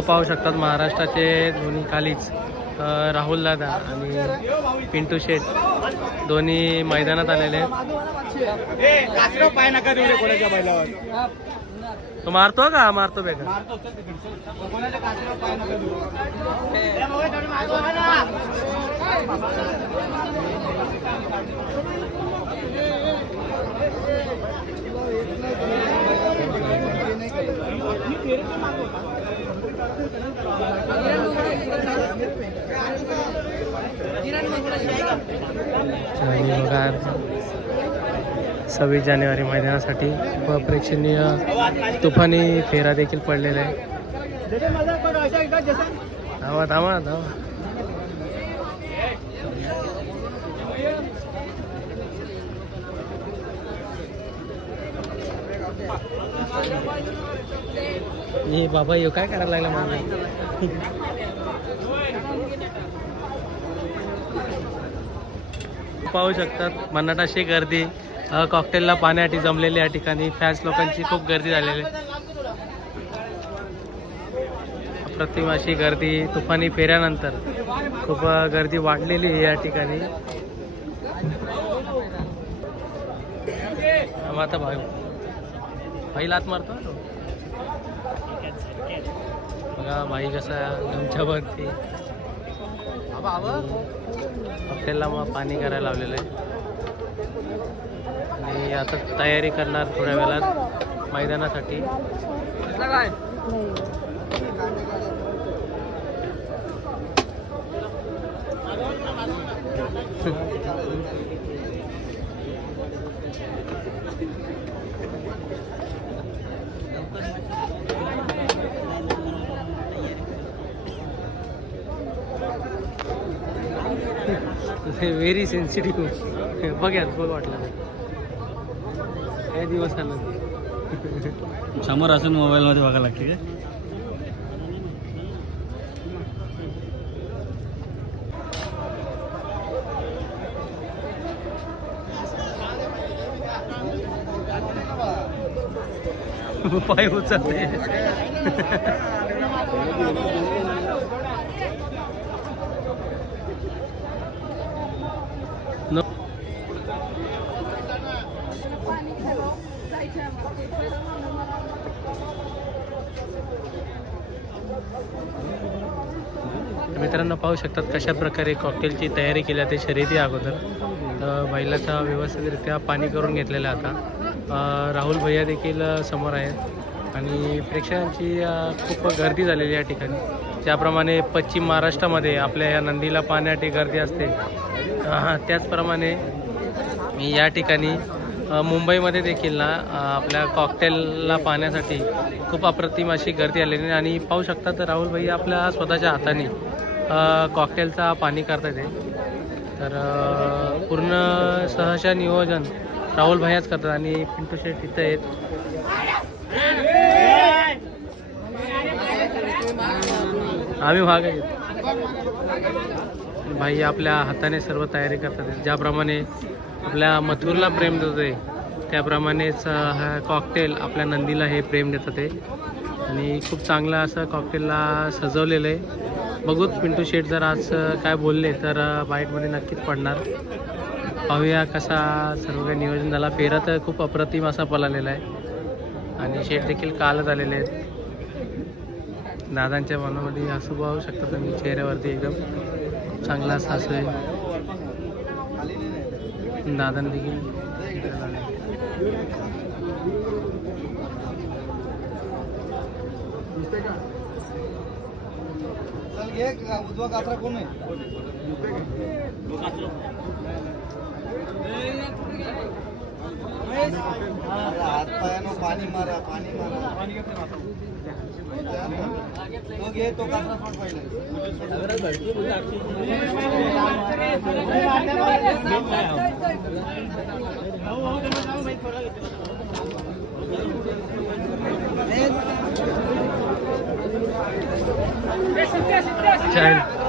पाहू शकतात महाराष्ट्राचे दोन्ही खालीच राहुल दादा आणि पिंटू शेठ दोन्ही मैदानात आलेले आहेत. पाय नका देऊ रे कोणाच्या बैलावर. तो मारतो का? मारतो बेगा आणि बघा सव्वीस जानेवारी मैदानासाठी व प्रेक्षणीय तुफानी फेरा देखील पडलेला आहे. धावा धावा धावा हे बाबा येऊ काय करायला लागला मला पाहू शकतात मनाट अशी गर्दी कॉकटेलला पाण्यासाठी जमलेली या ठिकाणी. फॅन्स लोकांची खूप गर्दी झालेली आहे. अप्रतिम अशी गर्दी तुफानी फेऱ्यानंतर. खूप गर्दी वाढलेली आहे या ठिकाणी. हा, आता भाई लात मारतो. बघा भाई कसा गमच्यावरती हॉटेलला मग पाणी करायला लावलेलं आहे. आणि आता तयारी करणार थोड्या वेळात मैदानासाठी. व्हेरी सेन्सिटिव्ह बघ्यात बघ वाटलं. काय दिवस आला समोर असून मोबाईलमध्ये बघायला लागते काय पाय उचलते. मित्रांनो पाहू शकतात कशा प्रकारे कॉकटेलची तयारी केली जाते शर्यती अगोदर. बैलाचा व्यवस्थितरित्या पाणी करून घेतलेलं आता. राहुल भैया देखील समोर आहेत. आणि प्रेक्षकांची खूप गर्दी झालेली या ठिकाणी. ज्याप्रमाणे पश्चिम महाराष्ट्रामध्ये आपल्या या नंदीला पाण्यासाठी गर्दी असते. अ, त्याचप्रमाणे या ठिकाणी मुंबईमध्ये देखील ना आपल्या कॉकटेलला पाहण्यासाठी खूप अप्रतिम अशी गर्दी आलेली आणि पाहू शकता तर राहुल भाई आपल्या स्वतःच्या हाताने कॉकटेलचा पाणी करतात येते तर पूर्ण सहसा नियोजन राहुल भाईच करतात आणि पिंटू शेठ तिथं आहेत. आम्ही भाग आहेत. भाई आपल्या हाताने सर्व तयारी करतात. ज्याप्रमाणे आपल्या मथुरला प्रेम देतोय त्याप्रमाणेच हा कॉकटेल आपल्या नंदीला हे प्रेम देतात ते. आणि खूप चांगलं असं कॉकटेलला सजवलेलं आहे. बघूत पिंटू शेठ जर आज काय बोलले तर बाईटमध्ये नक्कीच पडणार. पाहूया कसा सर्व काही नियोजन झाला. फेरा तर खूप अप्रतिम असा पलालेला आहे. आणि शेठ देखील कालच आलेले आहेत. दादांच्या मनामध्ये हसू पाहू शकता तुम्ही चेहऱ्यावरती एकदम. चांगला असा हसू आहे. दादांनी देखील उजवा कात्रा कोण आहे? हात पायानं पाणी मारा पाणी मारा. तो घे तो कासरा सोड China.